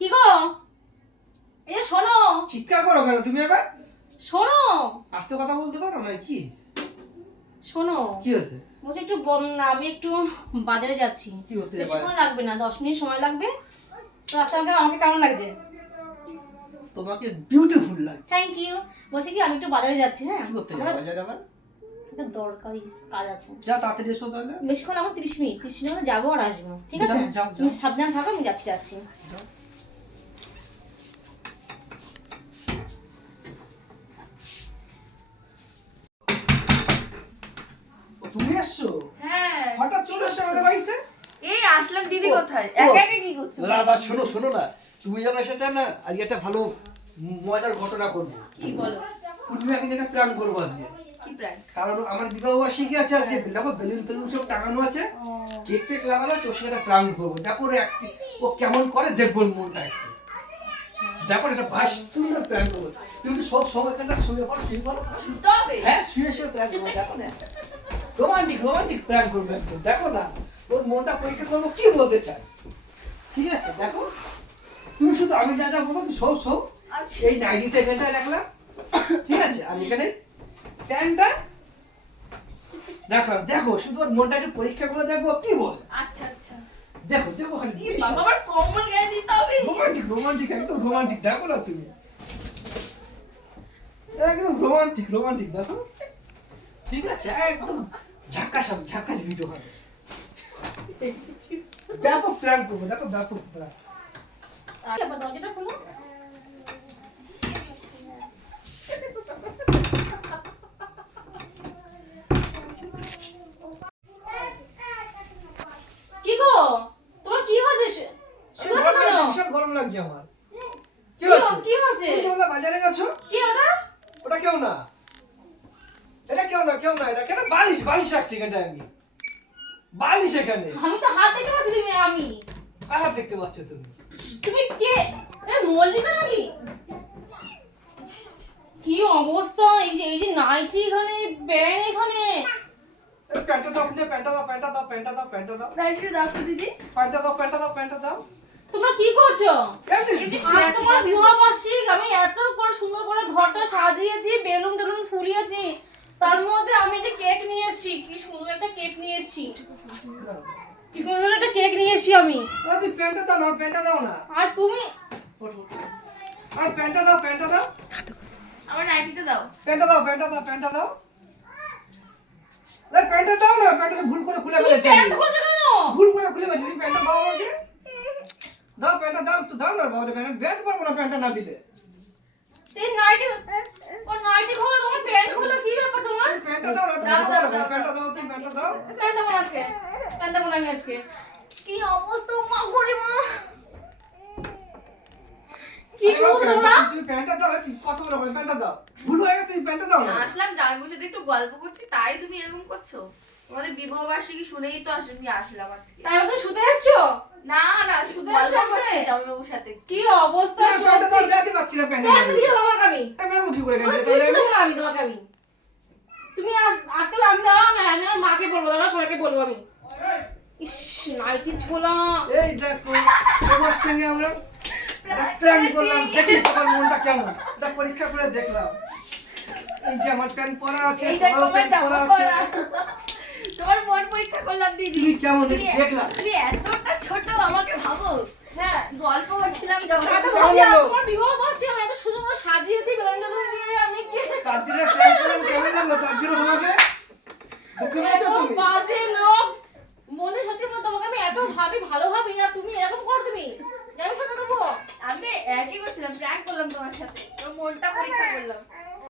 কি গো? এই শোনো। চিৎকার করো কেন তুমি এবার শোনো। আস্তে কথা বলতে পারো না কি? শোনো। কি হয়েছে? বলছি একটু আমি একটু বাজারে যাচ্ছি। সময় লাগবে না দশ মিনিট সময় লাগবে। তো আজকে আমাকে আমাকে কেমন লাগছে? তোমাকে বিউটিফুল লাগে থ্যাংক ইউ বলছি কি আমি একটু বাজারে যাচ্ছি হ্যাঁ? বাজারে আবার? একটা দরকারি কাজ আছে। যা তাড়াতাড়ি এসো তাহলে। বেশিক্ষণ আমার তিরিশ মিনিট তিরিশ মিনিট মধ্যে যাব আর আসব ঠিক আছে? তুমি। সাবধান থাকো আমি যাচ্ছি যাচ্ছি। ও, তুমি এসছো? হ্যাঁ। হঠাৎ চলে এসছো আমাদের বাড়িতে? এই আসলাম দিদি কোথায়? একা একা কি করছ? না না শোনো শোনো না। তুমি যখন সেটা না আজকে একটা ভালো মজার ঘটনা করব কি বলো? তুমি আমি একটা প্রাণ করব আজকে কি প্র্যাঙ্ক কারণ আমার বিবাহ বার্ষিকী আছে আজকে দেখো বেলুন টেলুন সব টাঙানো আছে। কেক টেক লাগানো আছে ওর সেটা প্ল্যান করব দেখো ওর একটি ও কেমন করে দেখব মনটা একটু। দেখো একটা ভাই সুন্দর প্ল্যান করব তুমি তো সব সময় এখানটা শুয়ে পড়ো শুয়ে পড়ো হ্যাঁ শুয়ে শুয়ে প্ল্যান করব দেখো না। রোমান্টিক রোমান্টিক প্ল্যান করব একদম দেখো না। ওর মনটা পরীক্ষা করব কি বলতে চায় ঠিক আছে দেখো। তুমি শুধু আমি যা যা বলব তুমি সব সব আচ্ছা। এই নাইটি টেবিলটা রাখলাম। ঠিক আছে আর এখানে প্যানটা দেখো দেখো শুধু ওর মনটা একটু পরীক্ষা করে দেখব কি বলে? আচ্ছা আচ্ছা। দেখো দেখো ওখানে কি বাবা আবার কম্বল গায়ে দিতে হবে? রোমান্টিক রোমান্টিক একদম রোমান্টিক দেখো না তুমি। একদম রোমান্টিক রোমান্টিক দেখো। ঠিক আছে? একদম ঝাক্কাস হবে ঝাক্কাস ভিডিও হবে। ব্যাপক প্ল্যান করব দেখো ব্যাপক প্ল্যান আচ্ছা দরজাটা খোলো কি গো তোমার কি হয়েছে শু- শুয়ে আছো কেন? ভীষণ গরম লাগছে আমার। কি হচ্ছে কি হয়েছে? তুমি তোমরা বাজারে গেছো? কি ওটা? ওটা কেউ না। এটা কেউ না কেউ না এটা কেন? বালিশ বালিশ রাখছি এখানটায় আমি। বালিশ এখানে। আমি তো হাত দেখতে পাচ্ছি তুমি আমি। কাহার দেখতে পাচ্ছ তুমি? তুমি কে? এ মল্লিকা নাকি? কি অবস্থা? এই যে এই যে নাইটি এখানে প্যান এখানে। প্যান্টটা দাও প্যান্টটা দাও প্যান্টটা দাও প্যান্টটা দাও প্যান্টটা দাও। নাইটি দাও দিদি। প্যান্টটা দাও প্যান্টটা দাও প্যান্টটা দাও। তোমরা কি করছ? তোমার বিবাহ বার্ষিক আমি এত করে সুন্দর করে ঘরটা সাজিয়েছি বেলুন টেলুন ফুলিয়েছি তার মধ্যে আমি যে কেক নিয়ে এসেছি কি সুন্দর একটা কেক নিয়ে এসেছি। কি সুন্দর একটা কেক নিয়ে এসেছি আমি। তুই প্যান্টটা দাও না প্যান্টটা দাও না। আর তুমি। আর প্যান্টটা দাও প্যান্টটা দাও। আমার নাইটিটা দাও। প্যান্টটা দাও প্যান্টটা দাও প্যান্টটা দাও। প্যান্টটা দাও না প্যান্টটা ভুল করে খুলে ফেলেছি প্যান্ট আমি। কেন? ভুল করে খুলে ফেলেছি প্যান্টটা দাও আমাকে। দাও প্যান্টটা দাও তো দাও না বাবা প্যান্ট বেঁধ পারব না প্যান্টটা না দিলে এই নাইটি ও নাইটি খোলো তোমার প্যান্ট খোলো কি ব্যাপার তোমার প্যান্টটা দাও না দাও, দাও, দাও, প্যান্টটা দাও তুমি প্যান্টটা দাও প্যান্ট না আজকে প্যান্ট না আজকে কি অবস্থা মা গরি মা কি সুন্দর তুমি প্যান্টটা দাও তুমি কত বড় প্যান্টটা দাও। ভুল হয়ে গেছে তুমি প্যান্টটা দাও আসলাম জানব সাথে একটু গল্প করছি তাই তুমি এরকম করছ। তোমাদের বিবাহ বার্ষিকী শুনেই তো আসলে আসলাম আজকে। তাই তো শুতে এসছো? না না শুধু তোদের গল্প সাথে? করছি জামাইবাবুর সাথে। কি অবস্থা প্যান্টটা দাও সত্যি? পারছি না প্যান্টটা। প্যান্ট দিয়ে তোমাকে আমি? করে তোমাকে তুমি আজকাল আমার মাকে বলব দাঁড়াও সবাইকে বলব আমি। ইস নাইটি ছোলা এই দেখো তোমার সঙ্গে আমরা প্ল্যান করলাম দেখি তোমার মনটা কেমন। এটা পরীক্ষা করে দেখলাম। এই যে আমার প্যান্ট পরা আছে প্যান্ট পরা তোমার মন পরীক্ষা করলাম দিদি। তুমি কেমন তুমি দেখলাম। তুমি এতটা ছোট আমাকে ভাবো। হ্যাঁ গল্প করছিলাম যখন এত ভালো ভালো লাগল। তোমার বিবাহ বার্ষিক আমি এত সুন্দর সাজিয়েছি বেলুন দিয়ে আমি কে তার জন্য প্ল্যান করলাম কেমন লাগল? তার জন্য তোমাকে? দুঃখ পেয়েছ এত তুমি? বাজে লোক। মনে সত্যি তোমাকে আমি এত ভাবি ভালো ভাবি আর তুমি এরকম করো তুমি। আমি সাথে দেবো। আমি একই করছিলাম প্র্যাঙ্ক করলাম তোমার সাথে। তোমার মনটা পরীক্ষা করলাম।